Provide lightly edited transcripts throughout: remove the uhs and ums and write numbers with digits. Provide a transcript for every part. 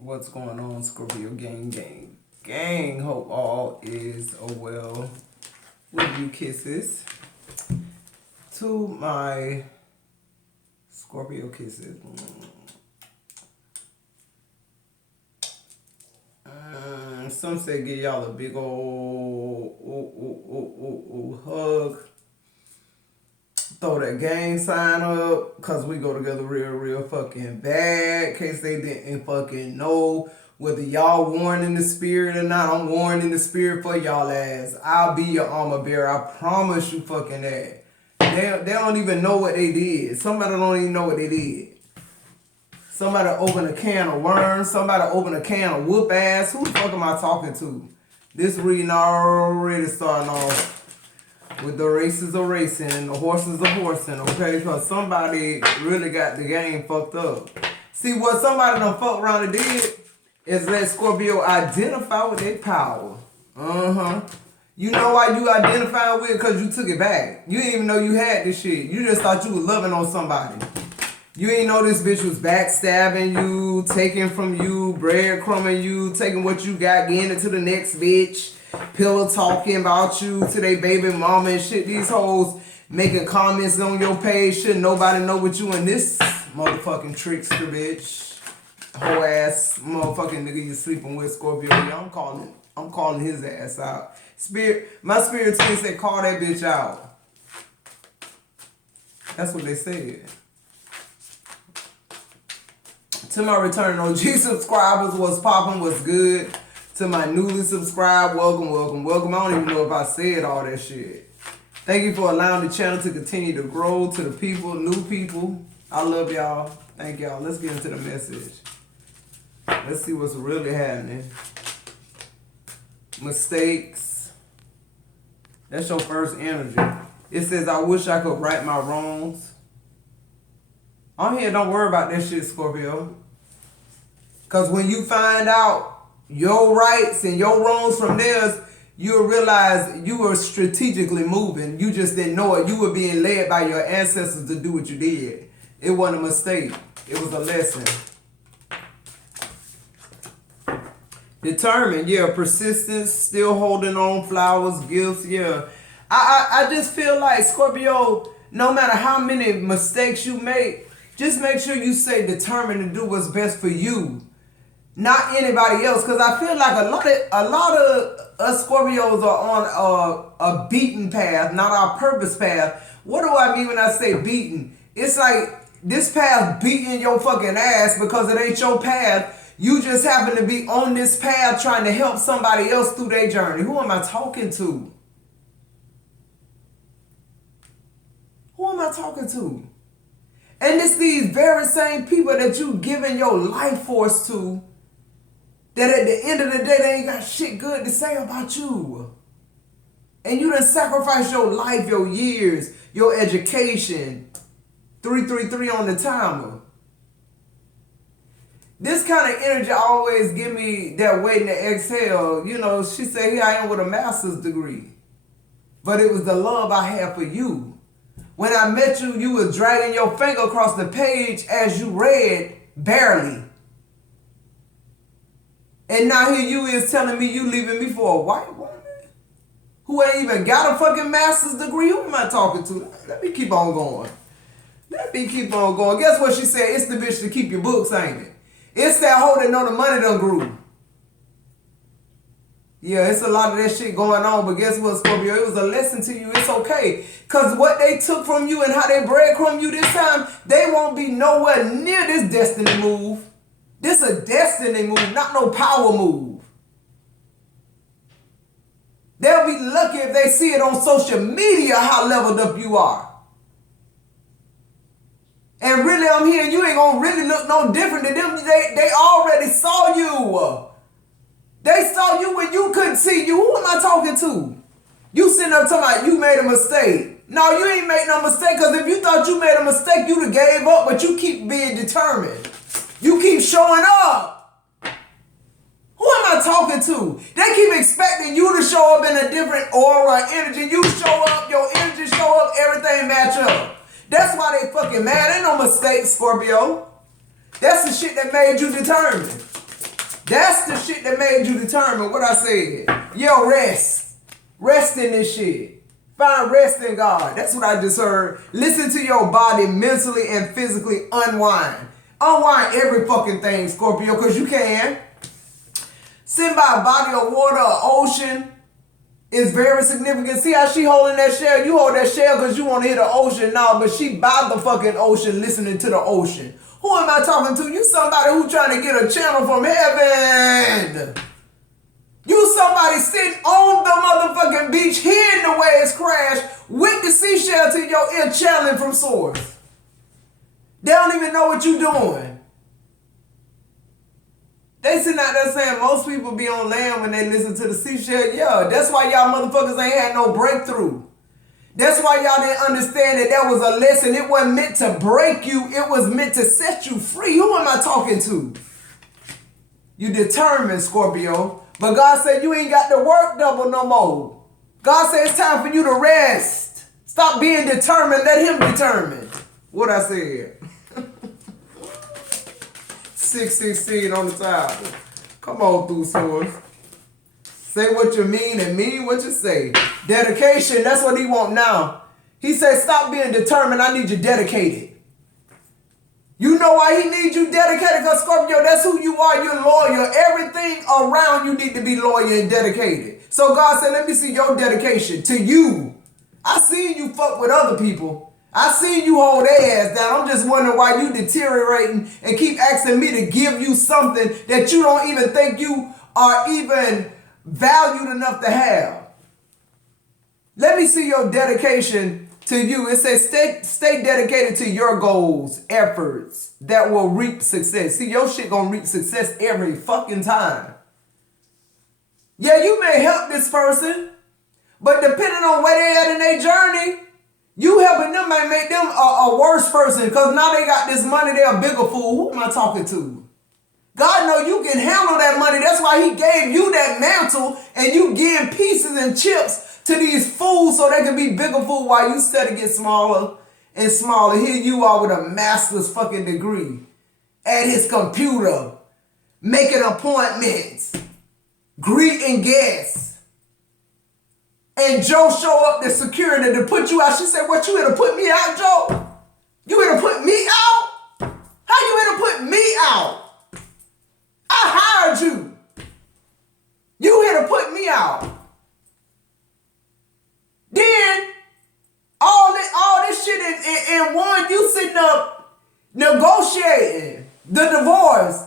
What's going on, Scorpio gang? Hope all is well with you. Kisses to my Scorpio kisses. Some say give y'all a big old hug. Throw that gang sign up, because we go together real fucking bad. In case they didn't fucking know whether y'all warned in the spirit or not. I'm warned in the spirit for y'all ass. I'll be your armor bearer. I promise you fucking that. They don't even know what they did. Somebody don't even know what they did. Somebody open a can of worms. Somebody open a can of whoop ass. Who the fuck am I talking to? This reading already starting off with the races are racing and the horses are horsing, okay? Because somebody really got the game fucked up. See, what somebody done fucked around and did is let Scorpio identify with their power. You know why you identified with it? Because you took it back. You didn't even know you had this shit. You just thought you was loving on somebody. You ain't know this bitch was backstabbing you, taking from you, breadcrumbing you, taking what you got, getting it to the next bitch. Pillow talking about you to their baby mama and shit. These hoes making comments on your page. Shouldn't nobody know what you and this motherfucking trickster bitch. Whole ass motherfucking nigga you sleeping with, Scorpio. Yeah, I'm calling his ass out. My spirit team said call that bitch out. That's what they said. To my return OG subscribers, what's popping, what's good? To my newly subscribed, welcome. I don't even know if I said all that shit. Thank you for allowing the channel to continue to grow. To the people, new people, I love y'all. Thank y'all. Let's get into the message. Let's see what's really happening. Mistakes. That's your first energy. It says, I wish I could right my wrongs. I'm here, don't worry about that shit, Scorpio. Because when you find out your rights and your wrongs from theirs, you'll realize you were strategically moving. You just didn't know it. You were being led by your ancestors to do what you did. It wasn't a mistake. It was a lesson. Determined, yeah. Persistence, still holding on, flowers, gifts, yeah. I just feel like, Scorpio, no matter how many mistakes you make, just make sure you stay determined to do what's best for you. Not anybody else, because I feel like a lot of us Scorpios are on a beaten path, not our purpose path. What do I mean when I say beaten? It's like this path beating your fucking ass because it ain't your path. You just happen to be on this path trying to help somebody else through their journey. Who am I talking to? Who am I talking to? And it's these very same people that you giving your life force to, that at the end of the day, they ain't got shit good to say about you. And you done sacrificed your life, your years, your education. 333 on the timer. This kind of energy always give me that waiting to exhale. You know, she said, here I am with a master's degree. But it was the love I had for you. When I met you, you were dragging your finger across the page as you read, barely. And now here you is telling me you leaving me for a white woman who ain't even got a fucking master's degree. Who am I talking to? Let me keep on going. Guess what she said? It's the bitch to keep your books, ain't it? It's that hoe that know the money done grew. Yeah, it's a lot of that shit going on, but guess what, Scorpio? It was a lesson to you. It's okay. Because what they took from you and how they breadcrumb you this time, they won't be nowhere near this destiny move. This a destiny move, not no power move. They'll be lucky if they see it on social media how leveled up you are. And really, I'm here, you ain't gonna really look no different than them. They already saw you. They saw you when you couldn't see you. Who am I talking to? You sitting up talking about you made a mistake. No, you ain't made no mistake, because if you thought you made a mistake, you'd have gave up, but you keep being determined. You keep showing up. Who am I talking to? They keep expecting you to show up in a different aura, energy. You show up, your energy show up, everything match up. That's why they fucking mad. Ain't no mistake, Scorpio. That's the shit that made you determined. That's the shit that made you determine what I said. Yo, rest. Rest in this shit. Find rest in God. That's what I just heard. Listen to your body mentally and physically unwind. Unwind every fucking thing, Scorpio, because you can. Sitting by a body of water or ocean is very significant. See how she holding that shell? You hold that shell because you want to hit the ocean now, but she by the fucking ocean listening to the ocean. Who am I talking to? You somebody who trying to get a channel from heaven. You somebody sitting on the motherfucking beach hearing the waves crash with the seashell to your ear channeling from source. They don't even know what you doing. They sitting out there saying most people be on land when they listen to the seashell. Yeah, that's why y'all motherfuckers ain't had no breakthrough. That's why y'all didn't understand that was a lesson. It wasn't meant to break you. It was meant to set you free. Who am I talking to? You determined, Scorpio. But God said you ain't got to work double no more. God said it's time for you to rest. Stop being determined. Let him determine. What I said. 616 on the side. Come on through, source. Say what you mean and mean what you say. Dedication, that's what he want now. He said, stop being determined. I need you dedicated. You know why he needs you dedicated? Because Scorpio, that's who you are. You're loyal. Everything around you need to be loyal and dedicated. So God said, let me see your dedication to you. I seen you fuck with other people. I seen you hold their ass down. I'm just wondering why you deteriorating and keep asking me to give you something that you don't even think you are even valued enough to have. Let me see your dedication to you. It says stay dedicated to your goals, efforts that will reap success. See, your shit gonna reap success every fucking time. Yeah, you may help this person, but depending on where they at in their journey, you helping them might make them a worse person because now they got this money, they're a bigger fool. Who am I talking to? God know you can handle that money. That's why he gave you that mantle and you giving pieces and chips to these fools so they can be bigger fools while you steady get smaller and smaller. Here you are with a master's fucking degree at his computer, making appointments, greeting guests. And Joe show up to security to put you out. She said, what, you here to put me out, Joe? You here to put me out? How you here to put me out? I hired you. You here to put me out. Then, all this shit in one, you sitting up negotiating the divorce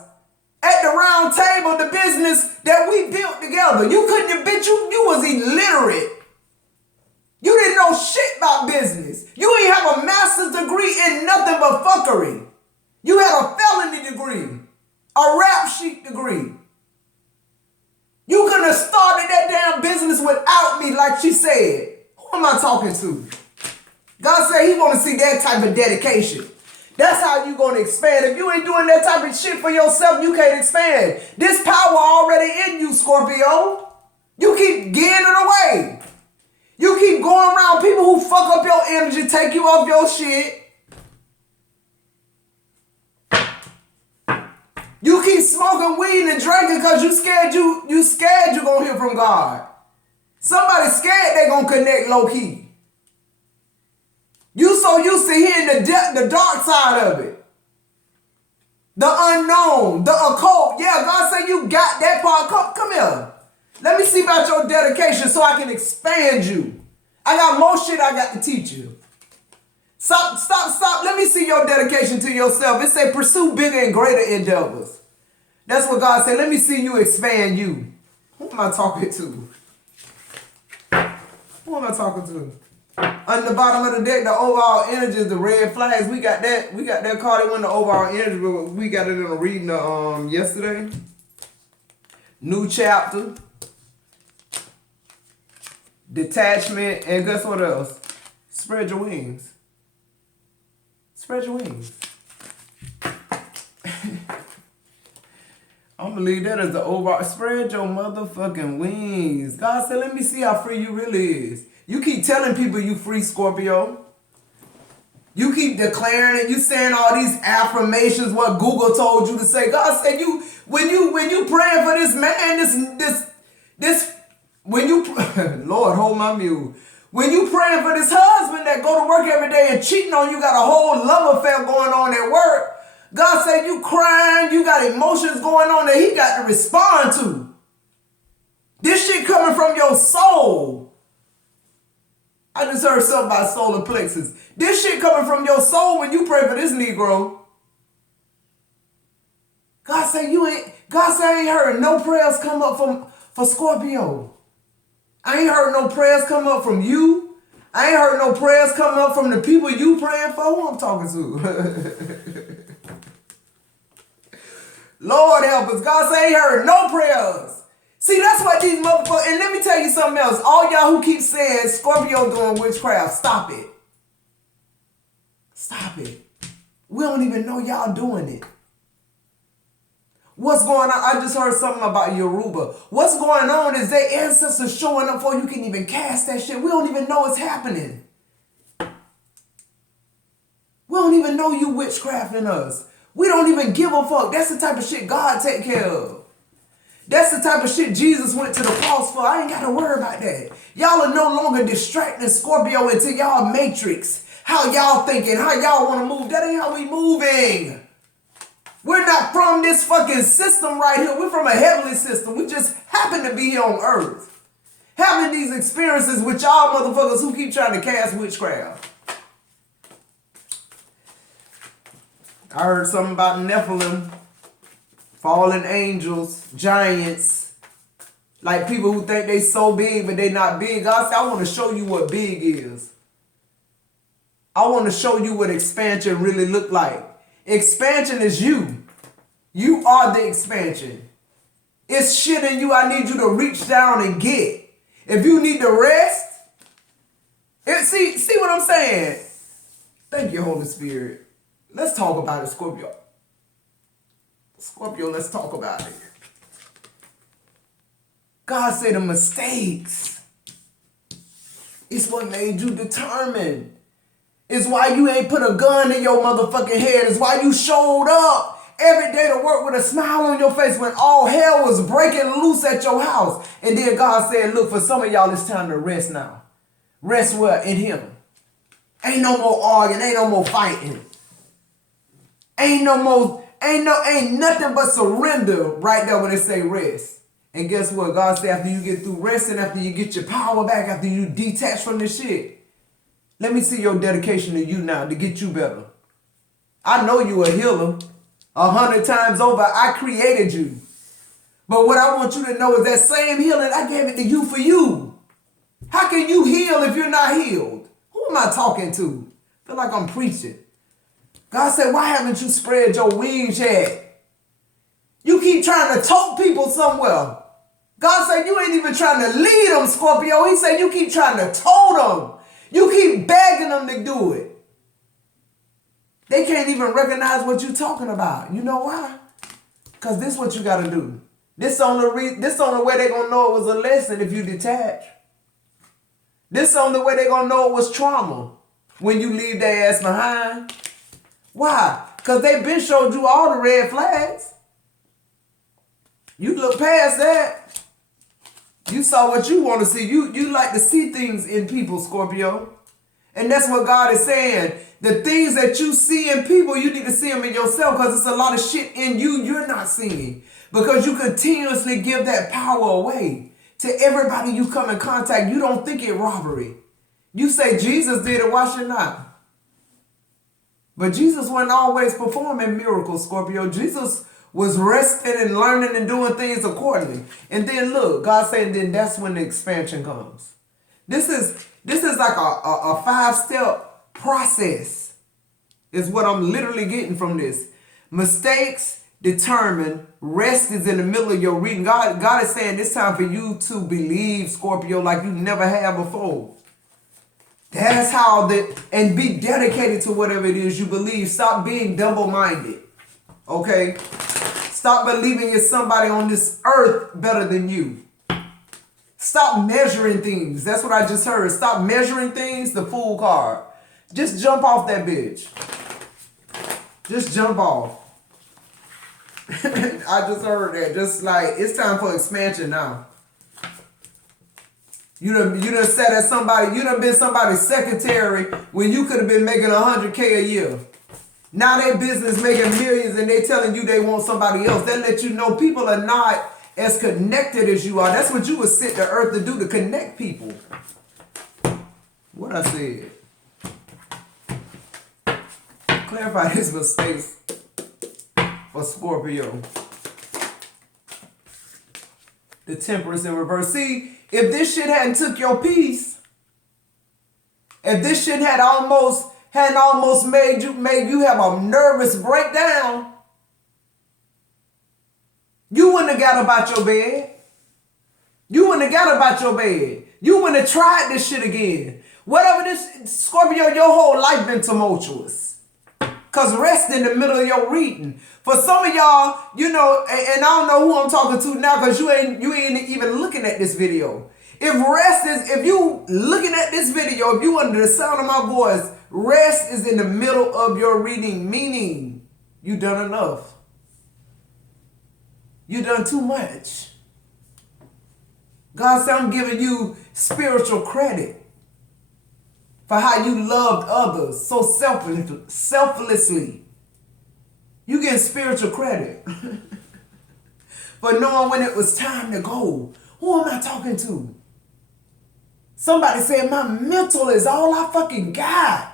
at the round table, the business that we built together. You couldn't, bitch, you was illiterate. You didn't know shit about business. You ain't have a master's degree in nothing but fuckery. You had a felony degree, a rap sheet degree. You couldn't have started that damn business without me, like she said. Who am I talking to? God said he want to see that type of dedication. That's how you going to expand. If you ain't doing that type of shit for yourself, you can't expand. This power already in you, Scorpio. You keep giving it away. You keep going around people who fuck up your energy, take you off your shit. You keep smoking weed and drinking because you scared you gonna hear from God. Somebody scared they gonna connect low key. You so used to hearing the dark side of it. The unknown, the occult. Yeah, God said you got that part. Come here. Let me see about your dedication so I can expand you. I got more shit I got to teach you. Stop. Let me see your dedication to yourself. It said pursue bigger and greater endeavors. That's what God said. Let me see you expand you. Who am I talking to? Who am I talking to? On the bottom of the deck, the overall energy is the red flags. We got that card. It went the overall energy, but we got it in a reading yesterday. New chapter. Detachment, and guess what else? Spread your wings. Spread your wings. I'm gonna leave that as the overall. Spread your motherfucking wings. God said, let me see how free you really is. You keep telling people you free, Scorpio. You keep declaring it. You saying all these affirmations, what Google told you to say. God said, When you praying for this man, when you Lord hold my mule. When you praying for this husband that go to work every day and cheating on you, got a whole love affair going on at work. God said you crying, you got emotions going on that he got to respond to. This shit coming from your soul. I just heard something about solar plexus. This shit coming from your soul when you pray for this Negro. God said I ain't heard no prayers come up for Scorpio. I ain't heard no prayers come up from you. I ain't heard no prayers come up from the people you praying for. Who I'm talking to? Lord help us. God say he heard no prayers. See, that's what these motherfuckers, and let me tell you something else. All y'all who keep saying Scorpio doing witchcraft, stop it. Stop it. We don't even know y'all doing it. What's going on? I just heard something about Yoruba. What's going on is their ancestors showing up before you can even cast that shit. We don't even know it's happening. We don't even know you witchcrafting us. We don't even give a fuck. That's the type of shit God take care of. That's the type of shit Jesus went to the cross for. I ain't got to worry about that. Y'all are no longer distracting Scorpio into y'all matrix. How y'all thinking, how y'all want to move. That ain't how we moving. We're not from this fucking system right here. We're from a heavenly system. We just happen to be here on earth. Having these experiences with y'all motherfuckers who keep trying to cast witchcraft. I heard something about Nephilim, fallen angels, giants, like people who think they so big but they not big. God said, I want to show you what big is. I want to show you what expansion really look like. Expansion is you. You are the expansion. It's shit in you I need you to reach down and get. If you need to rest, see what I'm saying? Thank you, Holy Spirit. Let's talk about it, Scorpio. Scorpio, let's talk about it. God said the mistakes is what made you determined. It's why you ain't put a gun in your motherfucking head. It's why you showed up every day to work with a smile on your face when all hell was breaking loose at your house. And then God said, look, for some of y'all, it's time to rest now. Rest where? In him. Ain't no more arguing. Ain't no more fighting. Ain't nothing but surrender right there when they say rest. And guess what? God said after you get through resting, after you get your power back, after you detach from this shit, let me see your dedication to you now to get you better. I know you a healer. 100 times over, I created you. But what I want you to know is that same healing, I gave it to you for you. How can you heal if you're not healed? Who am I talking to? I feel like I'm preaching. God said, why haven't you spread your wings yet? You keep trying to tote people somewhere. God said, you ain't even trying to lead them, Scorpio. He said, you keep trying to tote them. You keep begging them to do it. They can't even recognize what you're talking about. You know why? Because this is what you got to do. This the only way they're going to know it was a lesson if you detach. This the only way they're going to know it was trauma when you leave their ass behind. Why? Because they've been showed you all the red flags. You look past that. You saw what you want to see. You like to see things in people, Scorpio. And that's what God is saying. The things that you see in people, you need to see them in yourself because it's a lot of shit in you you're not seeing. Because you continuously give that power away to everybody you come in contact. You don't think it robbery. You say Jesus did it, why should not? But Jesus wasn't always performing miracles, Scorpio. Jesus was resting and learning and doing things accordingly. And then look, God saying then that's when the expansion comes. This is like a 5-step process is what I'm literally getting from this. Mistakes determine, rest is in the middle of your reading. God is saying it's time for you to believe, Scorpio, like you never have before. That's how and be dedicated to whatever it is you believe. Stop being double-minded. Okay? Stop believing it's somebody on this earth better than you. Stop measuring things. That's what I just heard. Stop measuring things, the fool card. Just jump off that bitch. Just jump off. I just heard that. Just like, it's time for expansion now. You done said that somebody, you done been somebody's secretary when you could have been making $100K a year. Now their business making millions and they telling you they want somebody else. That let you know people are not as connected as you are. That's what you was sent to earth to do, to connect people. What I said. Clarify his mistakes for Scorpio. The Temperance in reverse. See, if this shit hadn't took your peace, if this shit hadn't almost made you have a nervous breakdown, you wouldn't have got about your bed. You wouldn't have got about your bed. You wouldn't have tried this shit again. Whatever this, Scorpio, your whole life been tumultuous. Because rest in the middle of your reading. For some of y'all, you know, and I don't know who I'm talking to now because you ain't even looking at this video. If you looking at this video, if you under the sound of my voice, rest is in the middle of your reading, meaning you done enough. You done too much. God said, I'm giving you spiritual credit for how you loved others so selflessly. You get spiritual credit for knowing when it was time to go. Who am I talking to? Somebody said my mental is all I fucking got.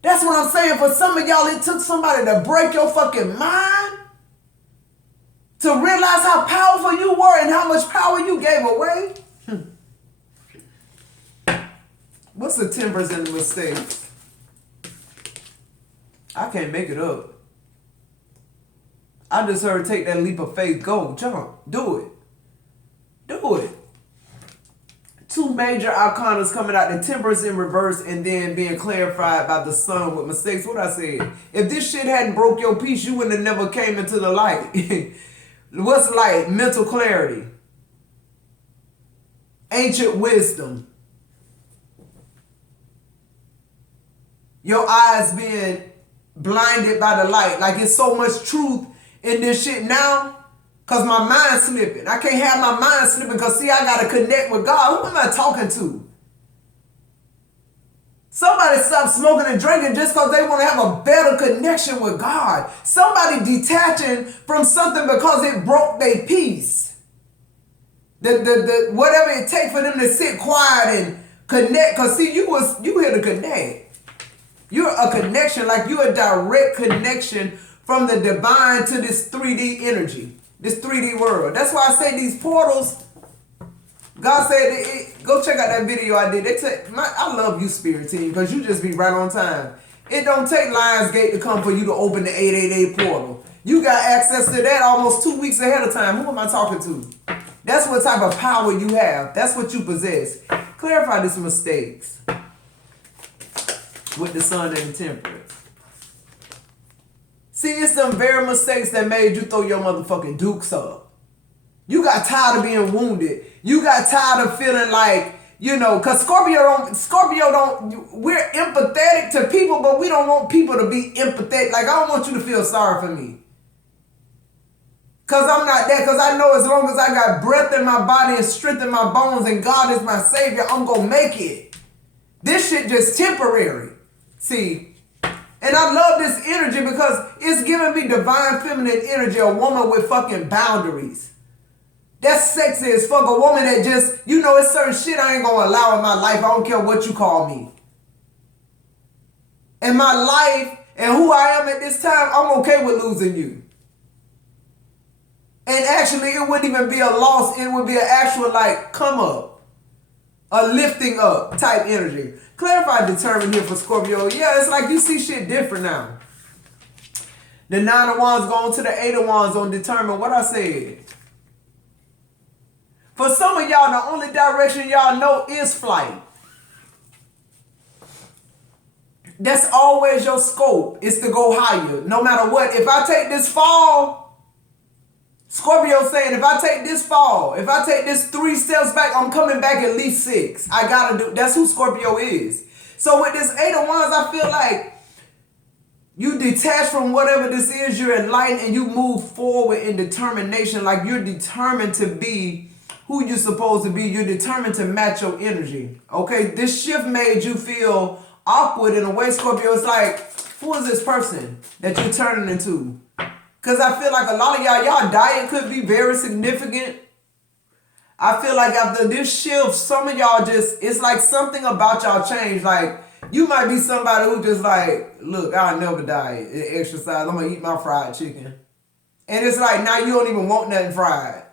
That's what I'm saying. For some of y'all, it took somebody to break your fucking mind to realize how powerful you were and how much power you gave away. What's the Temperance and the mistakes? I can't make it up. I just heard take that leap of faith. Go, jump, do it. Do it. Two major arcanas coming out, the Temperance in reverse and then being clarified by the Sun with mistakes. What I said, if this shit hadn't broke your peace, you wouldn't have never came into the light. What's light? Mental clarity. Ancient wisdom. Your eyes being blinded by the light. Like it's so much truth in this shit now. Because my mind's slipping. I can't have my mind slipping because, see, I got to connect with God. Who am I talking to? Somebody stop smoking and drinking just because they want to have a better connection with God. Somebody detaching from something because it broke their peace. Whatever it takes for them to sit quiet and connect. Because, see, you here to connect. You're a connection, like you're a direct connection from the divine to this 3D energy. This 3D world. That's why I say these portals. God said, go check out that video I did. I love you, Spirit Team, because you just be right on time. It don't take Lionsgate to come for you to open the 888 portal. You got access to that almost 2 weeks ahead of time. Who am I talking to? That's what type of power you have. That's what you possess. Clarify these mistakes with the Sun and the Temperance. See, it's some very mistakes that made you throw your motherfucking dukes up. You got tired of being wounded. You got tired of feeling like, you know, because Scorpio don't, we're empathetic to people, but we don't want people to be empathetic. Like, I don't want you to feel sorry for me. Because I'm not that, because I know as long as I got breath in my body and strength in my bones and God is my savior, I'm going to make it. This shit just temporary. See, and I love this energy because it's giving me divine feminine energy, a woman with fucking boundaries. That's sexy as fuck. A woman that just, you know, it's certain shit I ain't gonna allow in my life. I don't care what you call me. In my life and who I am at this time, I'm okay with losing you. And actually, it wouldn't even be a loss. It would be an actual, like, come up. A lifting up type energy. Clarify determined here for Scorpio. Yeah, it's like you see shit different now. The 9 of Wands going to the 8 of Wands on determine what I said. For some of y'all, the only direction y'all know is flight. That's always your scope, is to go higher. No matter what. If I take this fall, Scorpio saying, if I take this fall, if I take this 3 steps back, I'm coming back at least 6. I gotta do, that's who Scorpio is. So with this 8 of Wands, I feel like You detach from whatever this is, you're enlightened, and you move forward in determination. Like you're determined to be who you're supposed to be. You're determined to match your energy. Okay, this shift made you feel awkward in a way, Scorpio. It's like, who is this person that you're turning into? Because I feel like a lot of y'all diet could be very significant. I feel like after this shift, some of y'all it's like something about y'all changed. Like, you might be somebody who just like, look, I'll never diet and exercise. I'm going to eat my fried chicken. And it's like, now you don't even want nothing fried.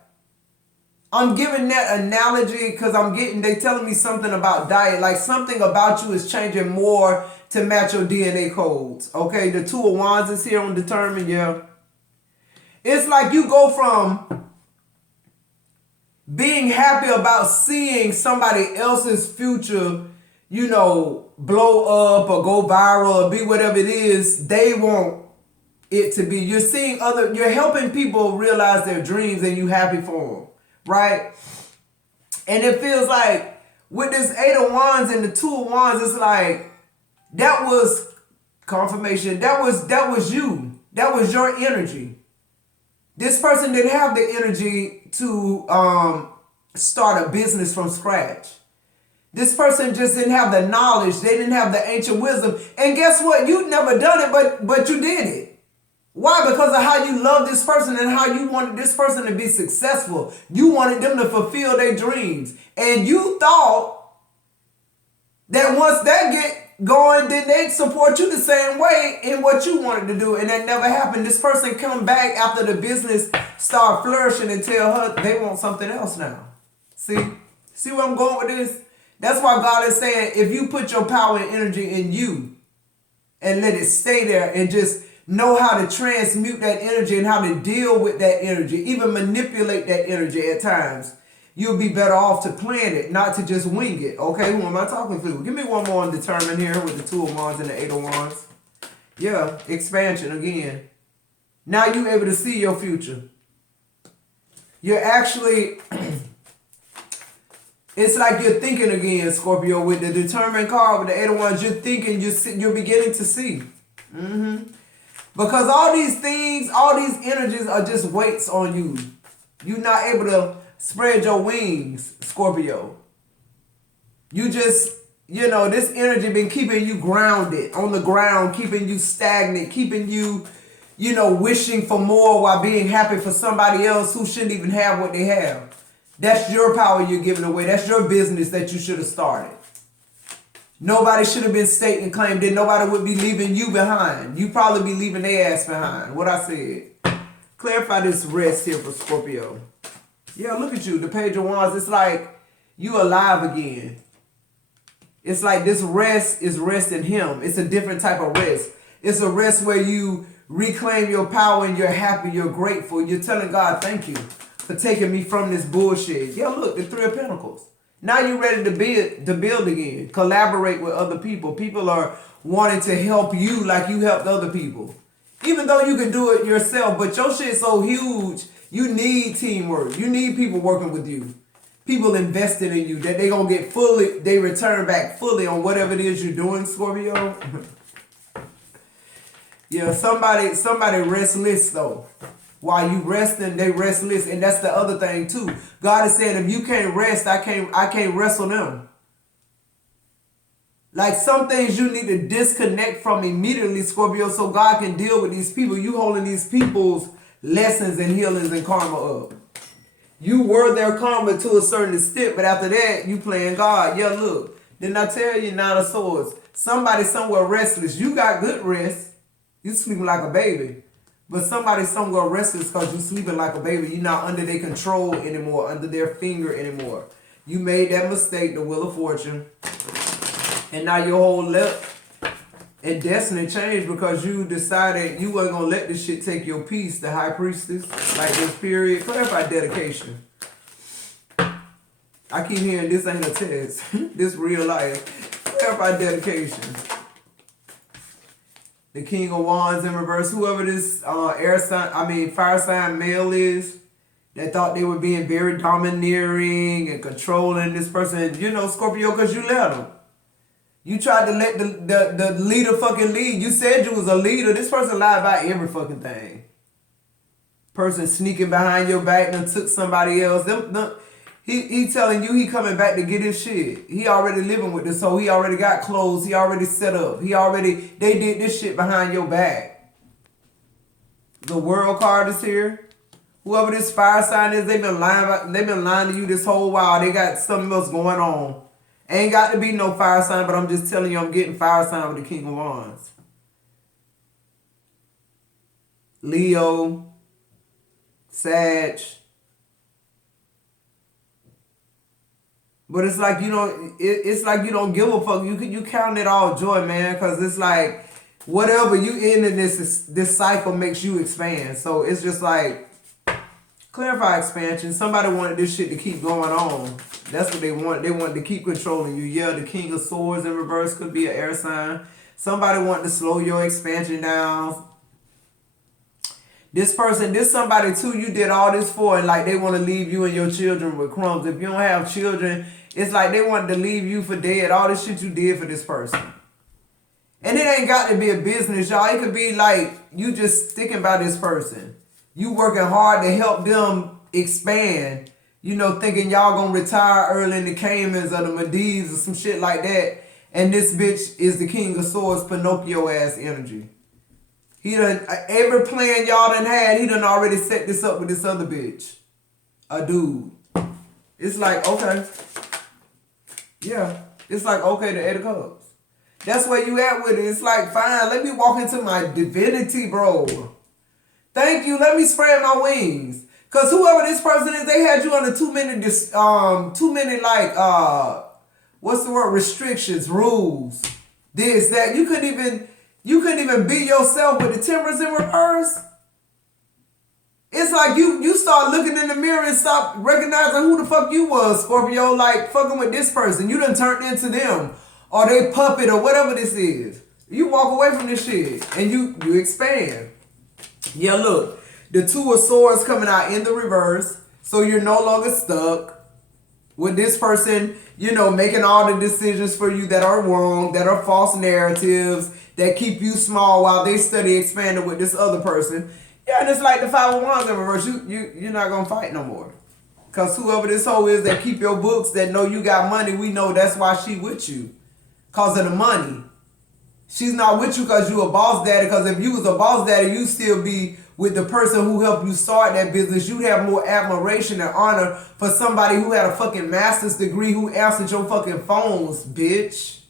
I'm giving that analogy because they telling me something about diet. Like something about you is changing more to match your DNA codes. Okay, the Two of Wands is here on determine, yeah. It's like you go from being happy about seeing somebody else's future, blow up or go viral or be whatever it is they want it to be. You're helping people realize their dreams and you happy for them, right? And it feels like with this Eight of Wands and the Two of Wands, it's like that was confirmation. That was you. That was your energy. This person didn't have the energy to start a business from scratch. This person just didn't have the knowledge. They didn't have the ancient wisdom. And guess what? You'd never done it, but you did it. Why? Because of how you love this person and how you wanted this person to be successful. You wanted them to fulfill their dreams. And you thought that once that get going, then they'd support you the same way in what you wanted to do. And that never happened. This person come back after the business start flourishing and tell her they want something else now. See where I'm going with this? That's why God is saying, if you put your power and energy in you and let it stay there and just know how to transmute that energy and how to deal with that energy, even manipulate that energy at times, you'll be better off to plan it, not to just wing it. Okay, who am I talking to? Give me one more on determine here with the Two of Wands and the Eight of Wands. Yeah, expansion again. Now you're able to see your future. You're actually, it's like you're thinking again, Scorpio, with the determined card, with the Eight of Wands, you're thinking, you're beginning to see. Because all these things, all these energies are just weights on you. You're not able to spread your wings, Scorpio. You just, this energy been keeping you grounded on the ground, keeping you stagnant, keeping you, wishing for more while being happy for somebody else who shouldn't even have what they have. That's your power you're giving away. That's your business that you should have started. Nobody should have been state and claimed it. Nobody would be leaving you behind. You probably be leaving their ass behind. What I said. Clarify this rest here for Scorpio. Yeah, look at you. The Page of Wands. It's like you alive again. It's like this rest is rest in him. It's a different type of rest. It's a rest where you reclaim your power and you're happy. You're grateful. You're telling God, thank you for taking me from this bullshit. Yeah, look, the Three of Pentacles. Now you're ready to build again. Collaborate with other people. People are wanting to help you like you helped other people. Even though you can do it yourself, but your shit's so huge, you need teamwork. You need people working with you. People invested in you that they gonna get they return back fully on whatever it is you're doing, Scorpio. Yeah, somebody restless though. While you resting, they restless, and that's the other thing too. God is saying, if you can't rest, I can't wrestle them. Like some things you need to disconnect from immediately, Scorpio, so God can deal with these people. You holding these people's lessons and healings and karma up. You were their karma to a certain extent, but after that, you playing God. Yeah, look, didn't I tell you, Nine of Swords? Somebody somewhere restless. You got good rest. You sleeping like a baby. But somebody somewhere restless because you sleeping like a baby. You're not under their control anymore, under their finger anymore. You made that mistake, the Wheel of Fortune. And now your whole luck and destiny changed because you decided you wasn't going to let this shit take your peace, the High Priestess. Like this period. Clarify dedication. I keep hearing this ain't a test. This real life. Clarify dedication. The King of Wands in reverse. Whoever this fire sign male is that thought they were being very domineering and controlling this person. Scorpio, because you let them. You tried to let the leader fucking lead. You said you was a leader. This person lied about every fucking thing. Person sneaking behind your back and took somebody else. He telling you he coming back to get his shit. He already living with this hoe. He already got clothes. He already set up. They did this shit behind your back. The world card is here. Whoever this fire sign is, they've been lying to you this whole while. They got something else going on. Ain't got to be no fire sign, but I'm just telling you, I'm getting fire sign with the King of Wands. Leo, Sag. But it's like it's like you don't give a fuck. You count it all joy, man, because it's like whatever you in this cycle makes you expand. So it's just like clarify expansion. Somebody wanted this shit to keep going on. That's what they want. They wanted to keep controlling you. Yeah, the King of Swords in reverse could be an air sign. Somebody wanted to slow your expansion down. This somebody too, you did all this for, and like they want to leave you and your children with crumbs. If you don't have children, it's like they wanted to leave you for dead. All this shit you did for this person. And it ain't got to be a business, y'all. It could be like you just sticking by this person. You working hard to help them expand. Thinking y'all gonna retire early in the Caymans or the Maldives or some shit like that. And this bitch is the King of Swords, Pinocchio ass energy. He done, every plan y'all done had, he done already set this up with this other bitch. A dude. It's like, okay. Yeah. It's like, okay, the Eight of Cups. That's where you at with it. It's like, fine, let me walk into my divinity, bro. Thank you, let me spread my wings. Cause whoever this person is, they had you under too many what's the word? Restrictions, rules, this, that. You couldn't even be yourself with the Temperance in reverse. It's like you start looking in the mirror and stop recognizing who the fuck you was, Scorpio. Like fucking with this person, you done turned into them, or they puppet, or whatever this is. You walk away from this shit and you expand. Yeah, look. The Two of Swords coming out in the reverse. So you're no longer stuck with this person, making all the decisions for you that are wrong, that are false narratives, that keep you small while they study expanding with this other person. Yeah, and it's like the Five of Wands in reverse. You're not going to fight no more. Because whoever this hoe is that keep your books, that know you got money, we know that's why she with you. Because of the money. She's not with you because you a boss daddy. Because if you was a boss daddy, you still be with the person who helped you start that business. You'd have more admiration and honor for somebody who had a fucking master's degree who answered your fucking phones, bitch.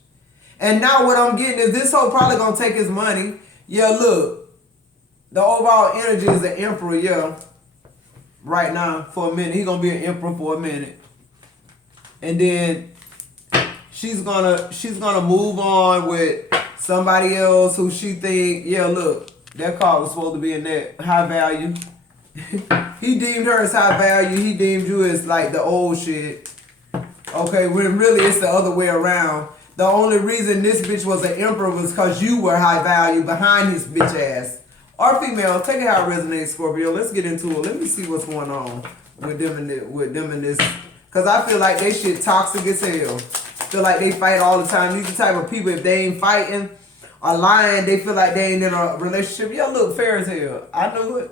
And now what I'm getting is this hoe probably gonna take his money. Yeah, look. The overall energy is the emperor, yeah. Right now, for a minute. He gonna be an emperor for a minute. And then she's gonna move on with somebody else who she think, yeah, look, that card was supposed to be in that high value. He deemed her as high value. He deemed you as like the old shit. Okay, when really it's the other way around. The only reason this bitch was an emperor was because you were high value behind his bitch ass. Or female, take it how it resonates, Scorpio. Let's get into it. Let me see what's going on with them and this. Because I feel like they shit toxic as hell. Feel like they fight all the time. These are the type of people, if they ain't fighting or lying, they feel like they ain't in a relationship. Y'all look fair as hell. I knew it.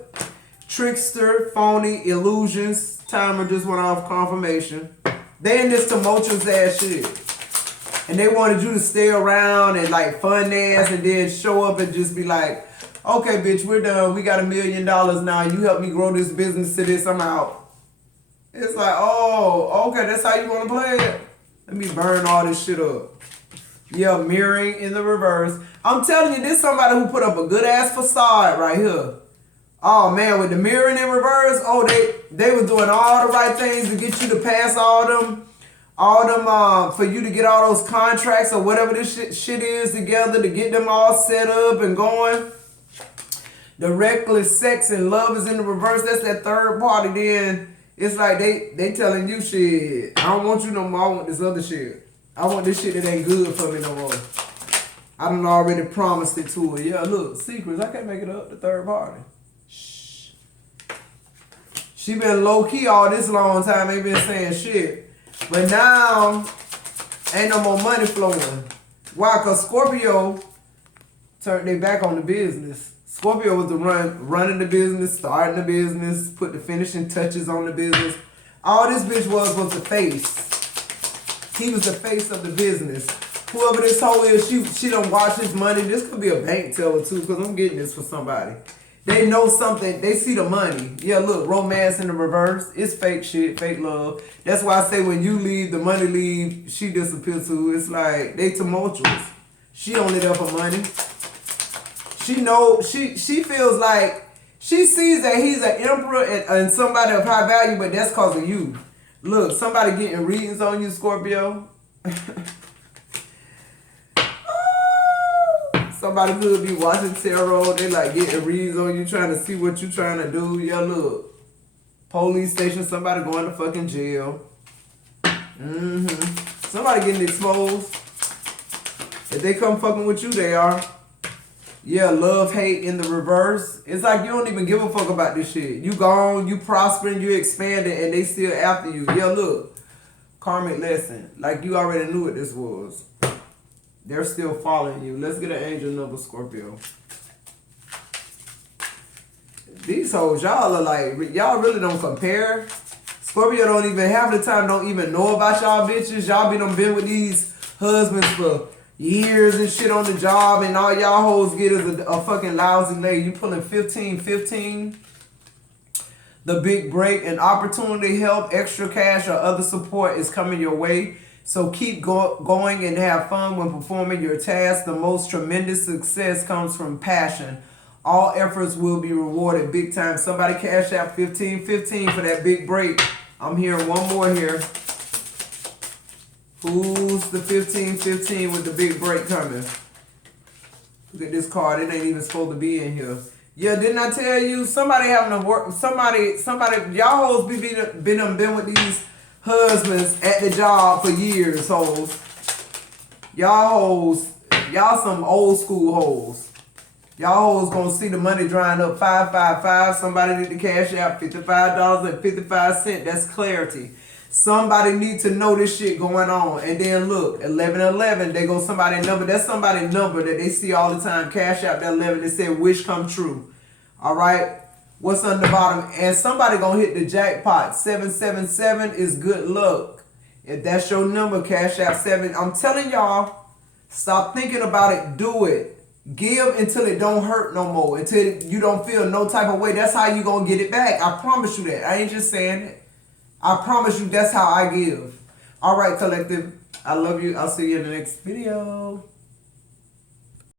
Trickster, phony, illusions. Timer just went off confirmation. They in this tumultuous ass shit. And they wanted you to stay around and like fun ass and then show up and just be like, okay, bitch, we're done. We got $1 million now. You help me grow this business to this. I'm out. It's like, oh, okay, that's how you want to play it? Let me burn all this shit up. Yeah, mirroring in the reverse. I'm telling you, this somebody who put up a good ass facade right here. Oh man, with the mirroring in reverse, oh they was doing all the right things to get you to pass all them for you to get all those contracts or whatever this shit is together to get them all set up and going. The reckless sex and love is in the reverse. That's that third party. Then it's like they telling you shit. I don't want you no more. I want this other shit. I want this shit that ain't good for me no more. I done already promised it to her. Yeah, look, secrets. I can't make it up. The third party. Shh. She been low key all this long time. Ain't been saying shit. But now, ain't no more money flowing. Why? Because Scorpio turned their back on the business. Scorpio was the running the business, starting the business, put the finishing touches on the business. All this bitch was the face. He was the face of the business. Whoever this hoe is, she don't watch his money. This could be a bank teller too, because I'm getting this for somebody. They know something. They see the money. Yeah, look, romance in the reverse. It's fake shit, fake love. That's why I say when you leave, the money leave, she disappears too. It's like they tumultuous. She only there for money. She feels like she sees that he's an emperor and somebody of high value, but that's cause of you. Look, somebody getting readings on you, Scorpio. Somebody could be watching tarot. They like getting reads on you, trying to see what you trying to do. Yeah, look. Police station, somebody going to fucking jail. Somebody getting exposed. If they come fucking with you, they are. Yeah, love, hate in the reverse. It's like you don't even give a fuck about this shit. You gone, you prospering, you expanding, and they still after you. Yeah, look. Karmic lesson. Like you already knew what this was. They're still following you. Let's get an angel number, Scorpio. These hoes, y'all are like, y'all really don't compare. Scorpio don't even have the time, don't even know about y'all bitches. Y'all been with these husbands for years and shit on the job, and all y'all hoes get is a fucking lousy lady. You pulling 15. The big break, an opportunity, help, extra cash, or other support is coming your way. So keep going and have fun when performing your task. The most tremendous success comes from passion. All efforts will be rewarded big time. Somebody cash out 15 for that big break. I'm hearing one more here. Who's the 15 with the big break coming? Look at this card. It ain't even supposed to be in here. Yeah, didn't I tell you? Somebody having to work. Somebody. Y'all hoes been with these husbands at the job for years, hoes. Y'all some old school hoes. Y'all hoes gonna see the money drying up 555. Somebody need to cash out $55.55. That's clarity. Somebody need to know this shit going on. And then look, 1111, they go somebody number. That's somebody number that they see all the time. Cash out that 11. They say wish come true. All right. What's on the bottom? And somebody gonna hit the jackpot. 777 is good luck. If that's your number, cash out 7. I'm telling y'all, stop thinking about it. Do it. Give until it don't hurt no more. Until you don't feel no type of way. That's how you gonna get it back. I promise you that. I ain't just saying it. I promise you that's how I give. All right, collective. I love you. I'll see you in the next video.